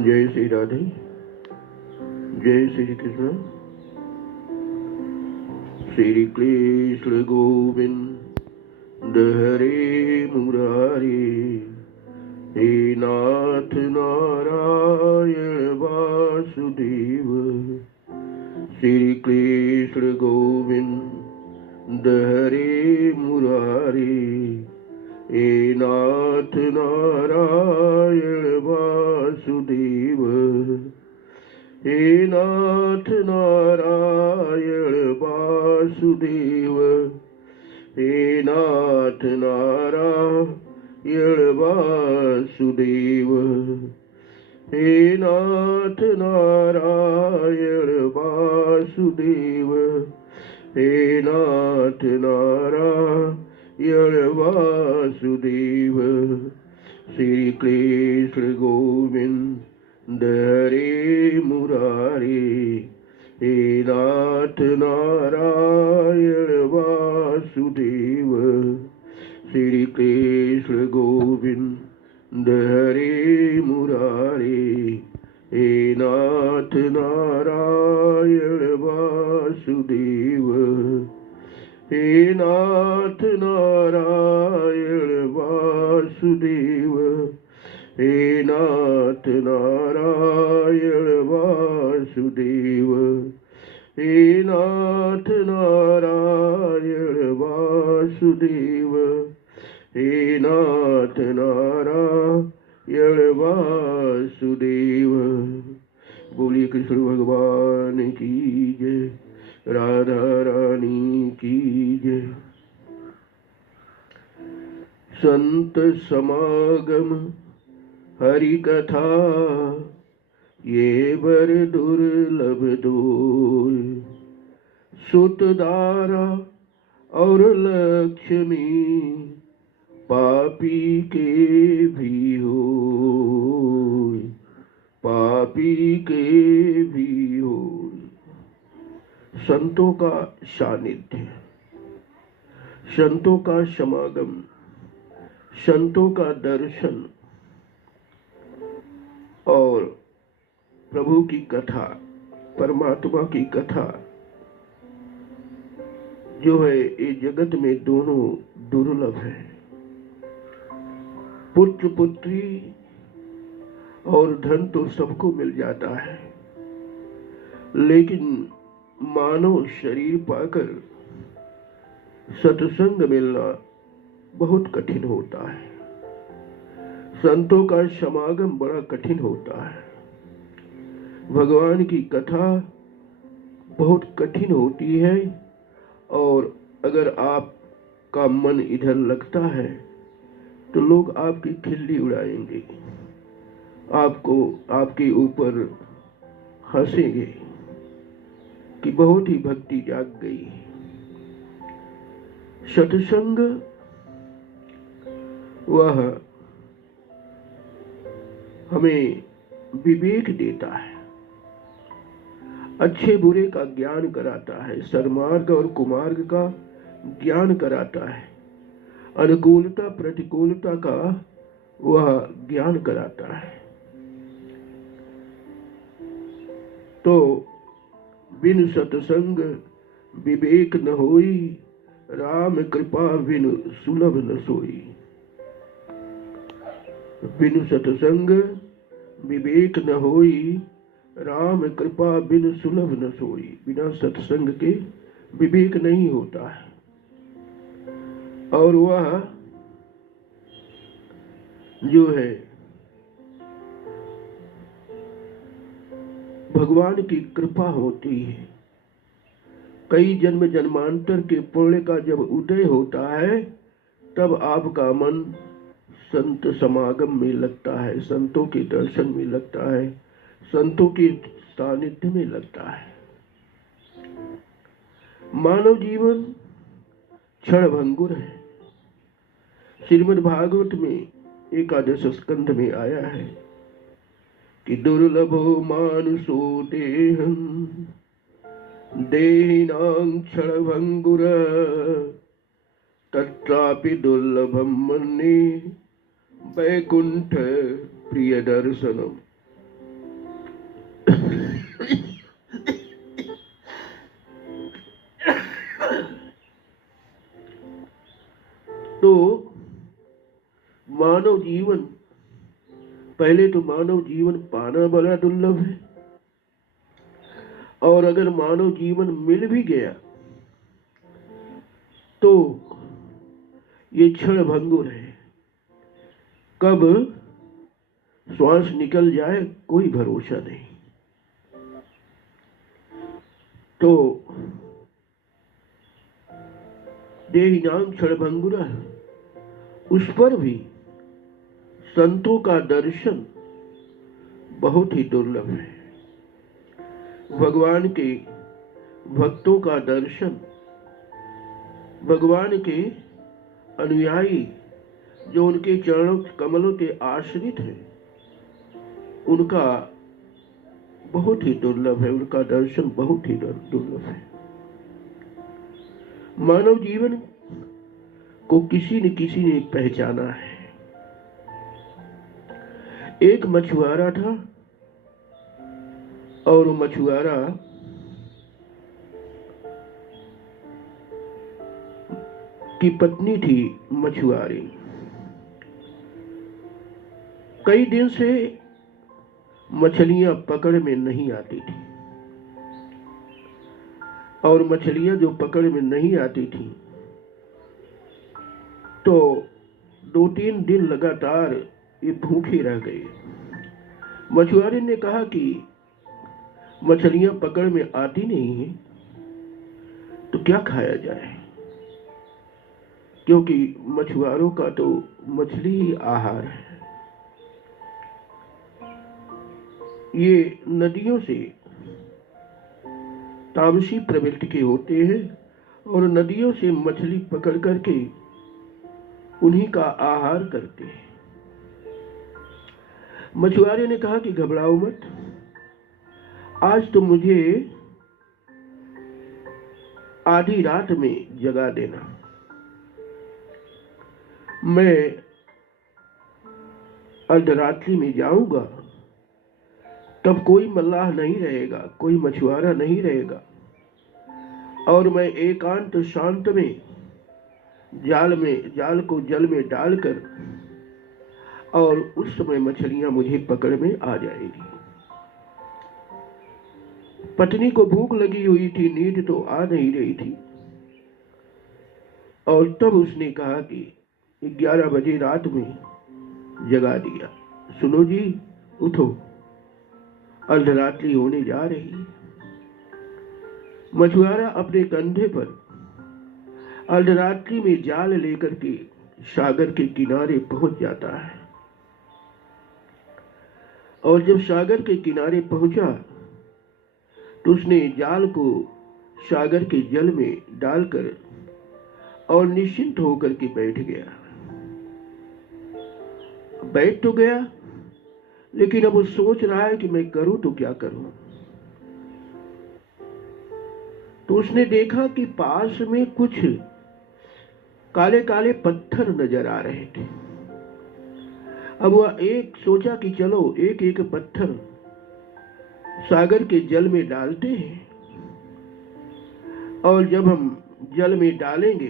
जय श्री राधे, जय श्री कृष्ण। श्री कृष्ण गोविंद हरे मुरारी, हे नाथ नारायण वासुदेव। श्री कृष्ण गोविंद हरे मुरारी, हे नाथ नारायण वासुदेव। हे नाथ नारायण वासुदेव, हे नाथ नारायण वासुदेव, हे नाथ नारायण वासुदेव, हे नाथ नारायण वासुदेव। श्री कृष्ण गोविंद हरे मुरारी, हे नाथ नारायण वासुदेव। श्री कृष्ण गोविंद हरे मुरारी, हे नाथ नारायण वासुदेव, हे नाथ नारायण वासुदेव, हे नाथ नारायण वासुदेव, हे नाथ नारायण वासुदेव, हे नाथ नारायण वासुदेव। बोलिए कृष्ण भगवान की जय, राधा रानी की जय। संत समागम हरि कथा, ये वर दुर्लभ दोय। सुत दारा और लक्ष्मी, पापी के भी होय, पापी के भी होय। संतों का सानिध्य, संतों का समागम, संतों का दर्शन और प्रभु की कथा, परमात्मा की कथा जो है, ये जगत में दोनों दुर्लभ है। पुत्र पुत्री और धन तो सबको मिल जाता है, लेकिन मानव शरीर पाकर सत्संग मिलना बहुत कठिन होता है। संतों का समागम बड़ा कठिन होता है। भगवान की कथा बहुत कठिन होती है, और अगर आपका मन इधर लगता है तो लोग आपकी खिल्ली उड़ाएंगे, आपको आपके ऊपर हंसेंगे कि बहुत ही भक्ति जाग गई। सत्संग वह हमें विवेक देता है, अच्छे बुरे का ज्ञान कराता है, सन्मार्ग और कुमार्ग का ज्ञान कराता है, अनुकूलता प्रतिकूलता का वह ज्ञान कराता है। तो बिन सत्संग विवेक न होई, राम कृपा बिन सुलभ न सोई। बिन सत्संग विवेक न होई, राम कृपा बिन सुलभ न सोई। बिना सत्संग के विवेक नहीं होता है, और वह जो है भगवान की कृपा होती है। कई जन्म जन्मांतर के पुण्य का जब उदय होता है, तब आपका मन संत समागम में लगता है, संतों के दर्शन में लगता है, संतों के सानिध्य में लगता है। मानव जीवन क्षणभंगुर है। श्रीमद् भागवत में एकादश स्कंध में आया है कि दुर्लभो मानुषो देहं देहिनां क्षणभंगुर, तत्रापि दुर्लभं मन्ये वैकुंठ प्रिय दर्शनम। तो मानव जीवन, पहले तो मानव जीवन पाना बड़ा दुर्लभ है, और अगर मानव जीवन मिल भी गया तो ये क्षण भंगुर है। कब श्वास निकल जाए कोई भरोसा नहीं। तो देहिनाम क्षण भंगुरा, उस पर भी संतों का दर्शन बहुत ही दुर्लभ है। भगवान के भक्तों का दर्शन, भगवान के अनुयायी जो उनके चरणों कमलों के आश्रित हैं, उनका बहुत ही दुर्लभ है, उनका दर्शन बहुत ही दुर्लभ है। मानव जीवन को किसी न किसी ने पहचाना है। एक मछुआरा था और वो मछुआरा की पत्नी थी मछुआरी। कई दिन से मछलियां पकड़ में नहीं आती थी, और मछलियां जो पकड़ में नहीं आती थी तो 2-3 दिन लगातार ये भूखे रह गए। मछुआरे ने कहा कि मछलियां पकड़ में आती नहीं है तो क्या खाया जाए, क्योंकि मछुआरों का तो मछली ही आहार है। ये नदियों से तामसी प्रवृत्ति के होते हैं और नदियों से मछली पकड़ करके उन्हीं का आहार करते हैं। मछुआरे ने कहा कि घबराओ मत, आज तो मुझे आधी रात में जगा देना, मैं अर्धरात्रि में जाऊंगा, तब कोई मल्लाह नहीं रहेगा, कोई मछुआरा नहीं रहेगा, और मैं एकांत शांत में जाल को जल में डालकर, और उस समय मछलियां मुझे पकड़ में आ जाएगी। पत्नी को भूख लगी हुई थी, नींद तो आ नहीं रही थी, और तब उसने कहा कि 11 बजे रात में जगा दिया, सुनो जी उठो, अर्धरात्रि होने जा रही है। मछुआरा अपने कंधे पर अर्धरात्रि में जाल लेकर के सागर के किनारे पहुंच जाता है, और जब सागर के किनारे पहुंचा तो उसने जाल को सागर के जल में डालकर और निश्चिंत होकर के बैठ गया। बैठ तो गया, लेकिन अब वो सोच रहा है कि मैं करूं तो क्या करूं। तो उसने देखा कि पास में कुछ काले काले पत्थर नजर आ रहे थे। अब वह सोचा कि चलो एक एक पत्थर सागर के जल में डालते हैं, और जब हम जल में डालेंगे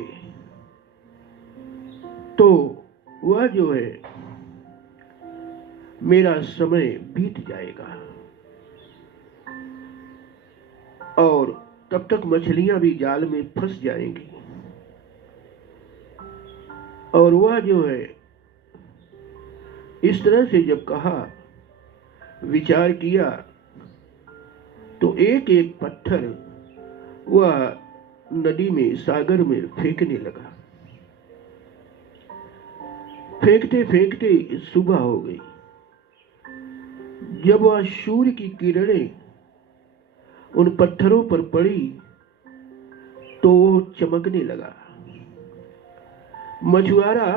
तो वह जो है मेरा समय बीत जाएगा, और तब तक मछलियां भी जाल में फंस जाएंगी। और वह जो है इस तरह से जब कहा, विचार किया, तो एक एक पत्थर वह नदी में सागर में फेंकने लगा। फेंकते फेंकते सुबह हो गई। जब वह सूर्य की किरणें उन पत्थरों पर पड़ी तो वो चमकने लगा। मछुआरा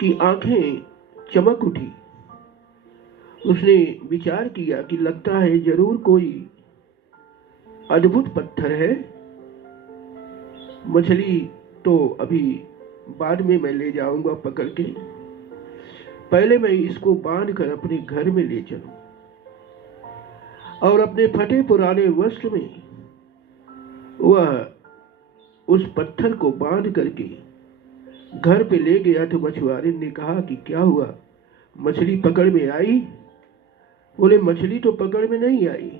की आंखें चमक उठी। उसने विचार किया कि लगता है जरूर कोई अद्भुत पत्थर है, मछली तो अभी बाद में मैं ले जाऊंगा पकड़ के, पहले मैं इसको बांध कर अपने घर में ले चलूं और अपने फटे पुराने वस्त्र में वह उस पत्थर को बांध करके घर पे ले गया। तो मछुआरे ने कहा कि क्या हुआ, मछली पकड़ में आई? बोले मछली तो पकड़ में नहीं आई,